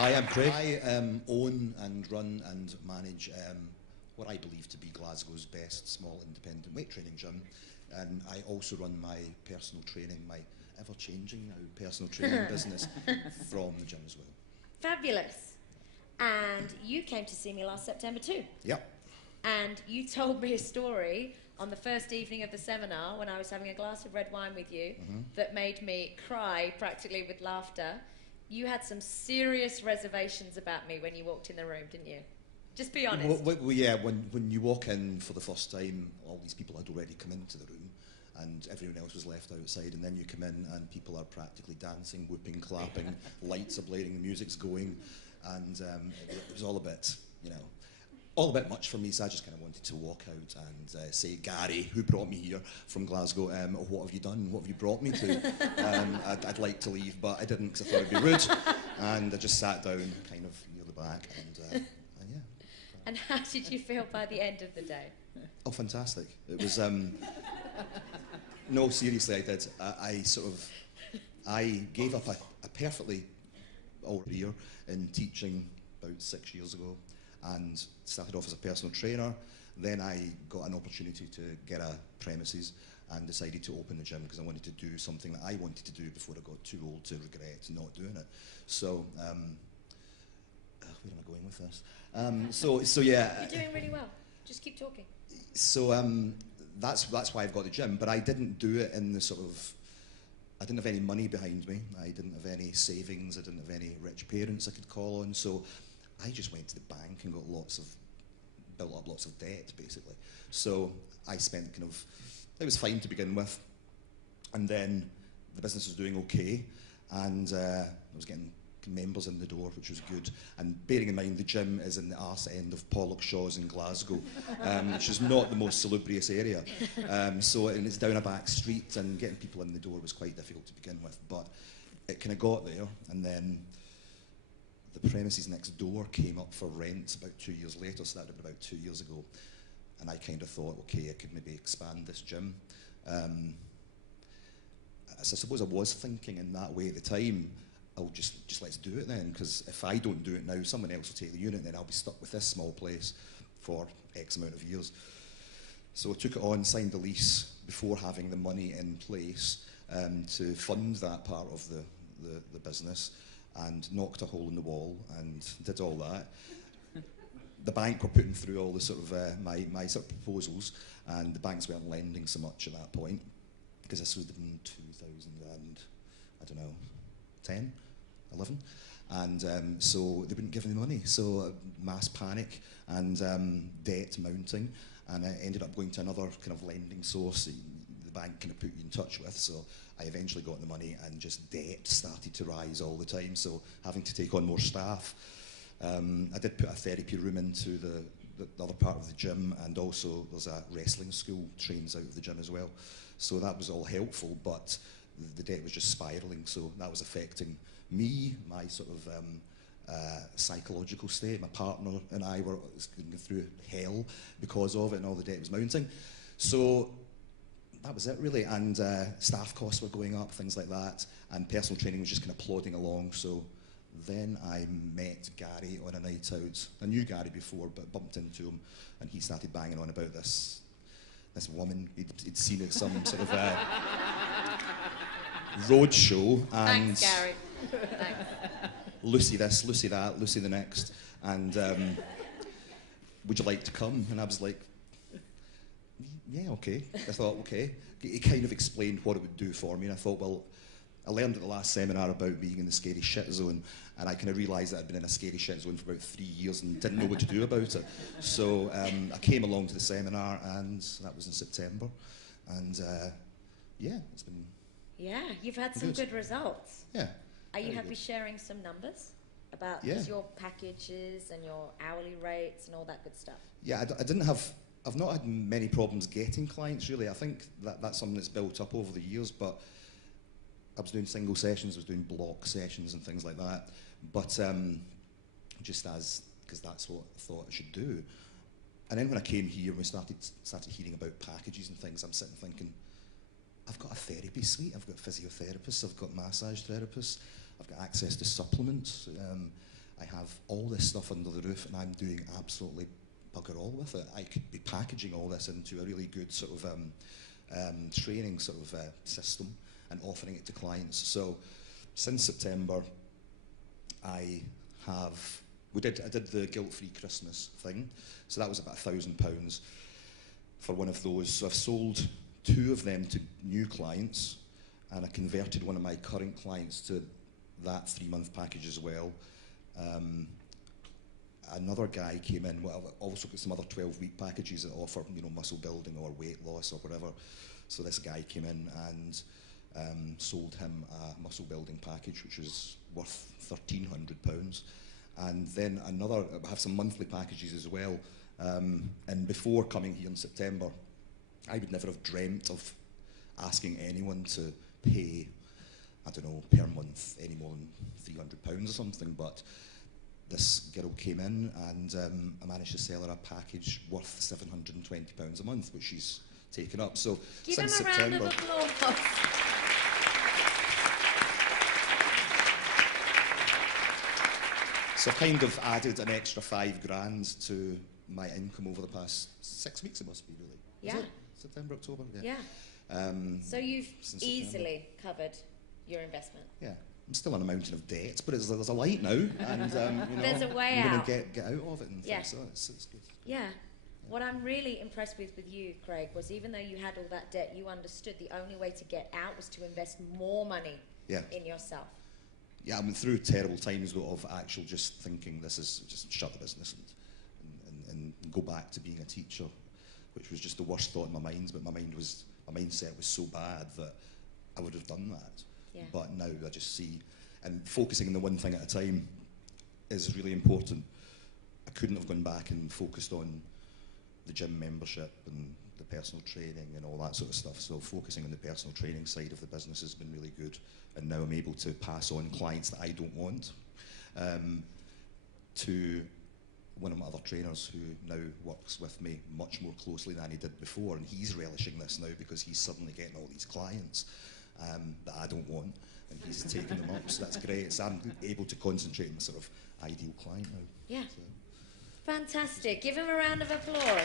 Hi, I'm Craig. I own and run and manage what I believe to be Glasgow's best small independent weight training gym. And I also run my personal training, my ever-changing now personal training business from the gym as well. Fabulous. And you came to see me last September too. Yep. And you told me a story on the first evening of the seminar when I was having a glass of red wine with you that made me cry practically with laughter. You had some serious reservations about me when you walked in the room, didn't you? Just be honest. Well, yeah, when you walk in for the first time, all these people had already come into the room and everyone else was left outside, and then you come in and people are practically dancing, whooping, clapping, lights are blaring, the music's going, and it was all a bit, all a bit much for me, so I just kind of wanted to walk out and say, Gary, who brought me here from Glasgow, what have you done? What have you brought me to? I'd like to leave, but I didn't because I thought it'd be rude, and I just sat down kind of near the back, and yeah. And how did you feel by the end of the day? Oh, fantastic. It was, no, seriously, I did. I gave up a perfectly all career in teaching about 6 years ago, and started off as a personal trainer. Then I got an opportunity to get a premises and decided to open the gym because I wanted to do something that I wanted to do before I got too old to regret not doing it. So, where am I going with this? So yeah. You're doing really well. Just keep talking. So that's why I've got the gym, but I didn't do it in the sort of, I didn't have any money behind me, I didn't have any savings, I didn't have any rich parents I could call on, so I just went to the bank and got built up lots of debt, basically. So I spent it was fine to begin with, and then the business was doing okay, and I was getting members in the door, which was good. And bearing in mind the gym is in the arse end of Pollokshaws in Glasgow, which is not the most salubrious area. And it's down a back street, and getting people in the door was quite difficult to begin with. But it kind of got there, and then the premises next door came up for rent about 2 years later, so that would have been about 2 years ago. And I kind of thought, okay, I could maybe expand this gym. I suppose I was thinking in that way at the time, oh, just let's do it then, because if I don't do it now, someone else will take the unit, and then I'll be stuck with this small place for X amount of years. So I took it on, signed the lease before having the money in place to fund that part of the business, and knocked a hole in the wall and did all that. The bank were putting through all the sort of my sort of proposals, and the banks weren't lending so much at that point, because this was in 2000 and, I don't know, 10, 11, and so they wouldn't give me money, so mass panic and debt mounting, and I ended up going to another kind of lending source that the bank kind of put you in touch with, so I eventually got the money, and just debt started to rise all the time, so having to take on more staff. I did put a therapy room into the other part of the gym, and also there's a wrestling school trains out of the gym as well, so that was all helpful, but the debt was just spiralling, so that was affecting me, my sort of psychological state. My partner and I were going through hell because of it, and all the debt was mounting. So that was it really, and staff costs were going up, things like that, and personal training was just kind of plodding along. So then I met Gary on a night out. I knew Gary before, but bumped into him, and he started banging on about this woman he'd seen at some sort of road show, and Thanks, Gary. Thanks. Lucy this, Lucy that, Lucy the next, and would you like to come? And I was like, yeah, okay. I thought, okay. He kind of explained what it would do for me, and I thought, well, I learned at the last seminar about being in the scary shit zone, and I kind of realised that I'd been in a scary shit zone for about 3 years and didn't know what to do about it. So I came along to the seminar, and that was in September, and yeah, it's been... Yeah, you've had some good results. Yeah. Are you happy sharing some numbers about your packages and your hourly rates and all that good stuff? Yeah, I've not had many problems getting clients, really. I think that's something that's built up over the years, but I was doing single sessions, I was doing block sessions and things like that, but because that's what I thought I should do. And then when I came here, we started hearing about packages and things, I'm sitting thinking, I've got a therapy suite, I've got physiotherapists, I've got massage therapists, I've got access to supplements, I have all this stuff under the roof and I'm doing absolutely bugger all with it. I could be packaging all this into a really good sort of training sort of system and offering it to clients. So since September, I did the guilt-free Christmas thing. So that was about £1,000 for one of those. So I've sold 2 of them to new clients, and I converted one of my current clients to that 3-month package as well. Another guy came in. Well, I've also got some other 12-week packages that offer, you know, muscle building or weight loss or whatever. So this guy came in and sold him a muscle building package, which was worth £1,300. And then I have some monthly packages as well. And before coming here in September, I would never have dreamt of asking anyone to pay, I don't know, per month any more than £300 or something. But this girl came in and I managed to sell her a package worth £720 a month, which she's taken up. So give since him a September, round of applause. So kind of added an extra £5,000 to my income over the past 6 weeks. It must be really. Yeah. Is it September, October. Yeah. So you've easily covered your investment. Yeah. I'm still on a mountain of debt, but there's a light now, and you know, there's a way I'm out. going to get out of it. And Yeah. so it's good. Yeah. What I'm really impressed with you, Craig, was even though you had all that debt, you understood the only way to get out was to invest more money in yourself. Yeah, I went through terrible times of actual just thinking this is just shut the business and go back to being a teacher, which was just the worst thought in my mind. But my mindset was so bad that I would have done that. Yeah. But now I just see, and focusing on the one thing at a time is really important. I couldn't have gone back and focused on the gym membership and the personal training and all that sort of stuff. So focusing on the personal training side of the business has been really good. And now I'm able to pass on clients that I don't want to one of my other trainers who now works with me much more closely than he did before. And he's relishing this now because he's suddenly getting all these clients that I don't want. And he's taking them up, so that's great. So I'm able to concentrate on the sort of ideal client now. Yeah. So. Fantastic. Give him a round of applause.